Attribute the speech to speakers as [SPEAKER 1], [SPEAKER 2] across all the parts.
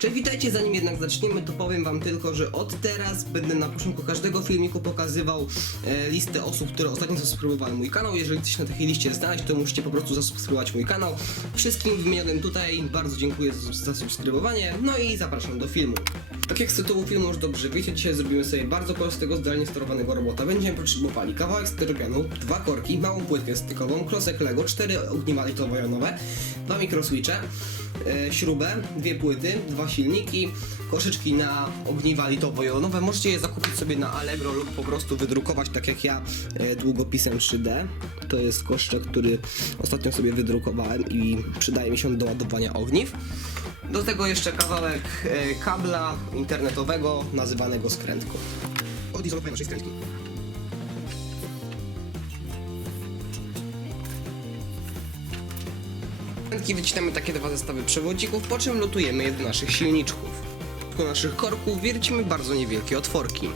[SPEAKER 1] Cześć, witajcie, zanim jednak zaczniemy, to powiem wam tylko, że od teraz będę na początku każdego filmiku pokazywał e, listę osób, które ostatnio zasubskrybowały mój kanał. Jeżeli chcecie na takiej liście znaleźć, to musicie po prostu zasubskrybować mój kanał. Wszystkim wymienionym tutaj bardzo dziękuję za, subskrybowanie, no i zapraszam do filmu. Tak jak z tytułu filmu już dobrze wiecie, dzisiaj zrobimy sobie bardzo prostego, zdalnie sterowanego robota. Będziemy potrzebowali kawałek styropianu, dwa korki, małą płytkę stykową, klosek Lego, cztery ogniwa litowo-jonowe, dwa mikroswitche, śrubę, dwie płyty, dwa silniki, koszyczki na ogniwa litowo-jonowe. Możecie je zakupić sobie na Allegro lub po prostu wydrukować, tak jak ja, e, długopisem 3D. To jest koszyczek, który ostatnio sobie wydrukowałem i przydaje mi się do ładowania ogniw. Do tego jeszcze kawałek e, kabla internetowego nazywanego skrętką. Odizolowanie naszej skrętki. Skrętki wycinamy takie dwa zestawy przewodzików, po czym lutujemy je do naszych silniczków. Do naszych korków wiercimy bardzo niewielkie otworki.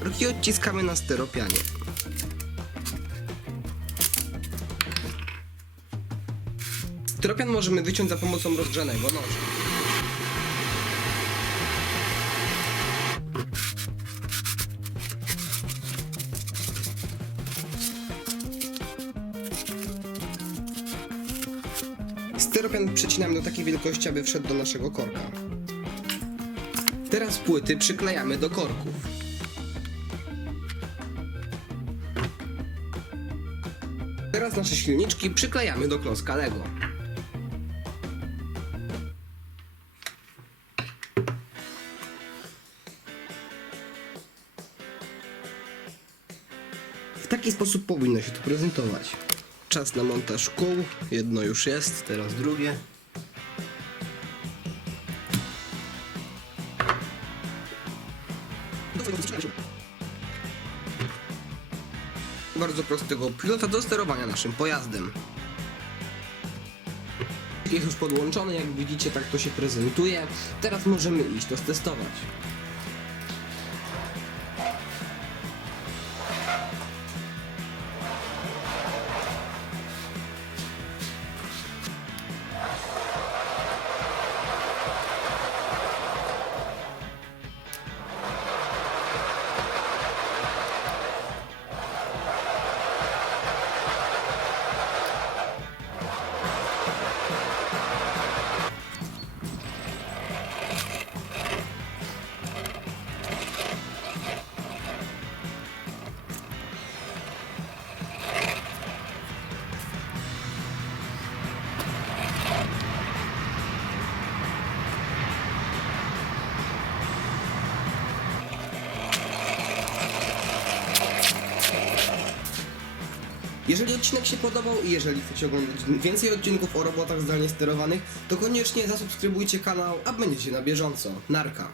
[SPEAKER 1] Ruki odciskamy na steropianie. Steropian możemy wyciąć za pomocą rozgrzanego noża. Steropian przecinamy do takiej wielkości, aby wszedł do naszego korka. Teraz płyty przyklejamy do korków. Teraz nasze silniczki przyklejamy do klocka Lego. W taki sposób powinno się to prezentować. Czas na montaż kół. Jedno już jest, teraz drugie. Bardzo prostego pilota do sterowania naszym pojazdem. Jest już podłączony, jak widzicie, tak to się prezentuje. Teraz możemy iść to testować. Jeżeli odcinek się podobał i jeżeli chcecie oglądać więcej odcinków o robotach zdalnie sterowanych, to koniecznie zasubskrybujcie kanał, a będziecie na bieżąco. Narka.